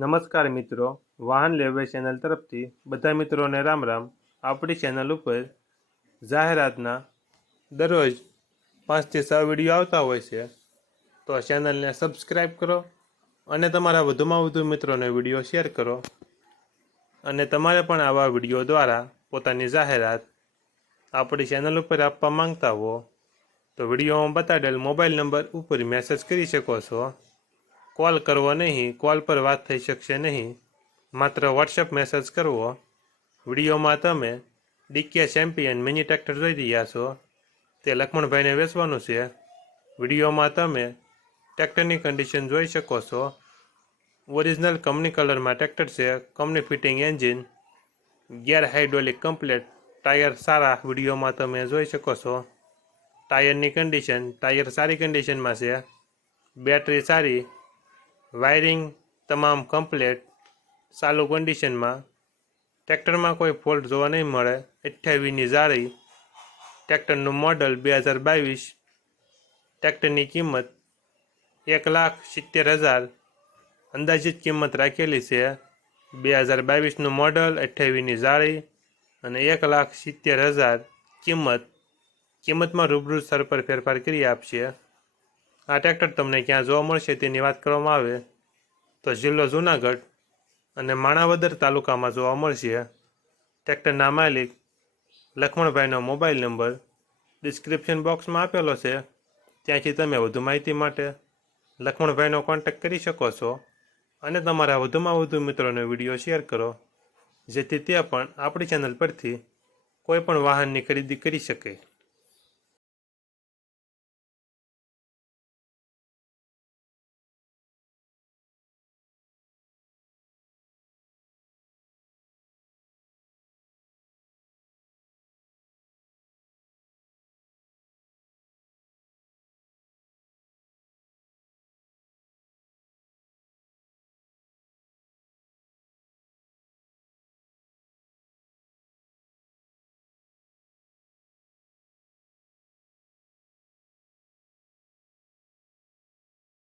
નમસ્કાર મિત્રો, વાહન લેવે ચેનલ તરફથી બધા મિત્રોને રામ રામ. આપણી ચેનલ ઉપર જાહેરાતના દરરોજ પાંચથી છ વીડિયો આવતા હોય છે. તો ચેનલને સબસ્ક્રાઈબ કરો અને તમારા વધુમાં વધુ મિત્રોને વીડિયો શેર કરો. અને તમારે પણ આવા વીડિયો દ્વારા પોતાની જાહેરાત આપણી ચેનલ ઉપર આપવા માંગતા હો, તો વિડીયોમાં બતાડેલ મોબાઈલ નંબર ઉપર મેસેજ કરી શકો છો. કોલ કરવો નહીં, કોલ પર વાત થઈ શકશે નહીં. માત્ર વોટ્સએપ મેસેજ કરવો. વિડીયોમાં તમે ડીકેએસ ચેમ્પિયન મિની ટ્રેક્ટર જોઈ રહ્યા છો. તે લક્ષ્મણભાઈને વેચવાનું છે. વિડીયોમાં તમે ટ્રેક્ટરની કન્ડિશન જોઈ શકો છો. ઓરિજિનલ કંપની કલરમાં ટ્રેક્ટર છે. Company fitting engine gear hydraulic complete tyre સારા વિડીયોમાં તમે જોઈ શકો છો. ટાયરની કન્ડિશન ટાયર સારી કન્ડિશનમાં છે. બેટરી સારી વાયરિંગ તમામ કમ્પ્લેટ ચાલુ કન્ડિશનમાં ટ્રેક્ટરમાં કોઈ ફોલ્ટ જોવા નહીં મળે. અઠ્યાવીસની જાળી. ટ્રેક્ટરનું મોડલ બે હજાર બાવીસ. ટ્રેક્ટરની કિંમત એક લાખ સિત્તેર હજાર. અંદાજિત કિંમત રાખેલી છે બે હજાર બાવીસનું મોડલ અઠ્યાવીસની જાળી અને એક લાખ સિત્તેર હજાર કિંમત. કિંમતમાં રૂબરૂ સ્તર પર ફેરફાર કરી આપશે. આ ટ્રેક્ટર તમને ક્યાં જોવા મળશે તેની વાત કરવામાં આવે તો જિલ્લો જુનાગઢ અને માણાવદર તાલુકામાં જોવા મળશે. ટ્રેક્ટરના માલિક લખમણભાઈનો મોબાઈલ નંબર ડિસ્ક્રિપ્શન બોક્સમાં આપેલો છે. ત્યાંથી તમે વધુ માહિતી માટે લખમણભાઈનો કોન્ટેક્ટ કરી શકો છો અને તમારા વધુમાં વધુ મિત્રોને વીડિયો શેર કરો, જેથી તે પણ આપણી ચેનલ પરથી કોઈ પણ વાહનની ખરીદી કરી શકે.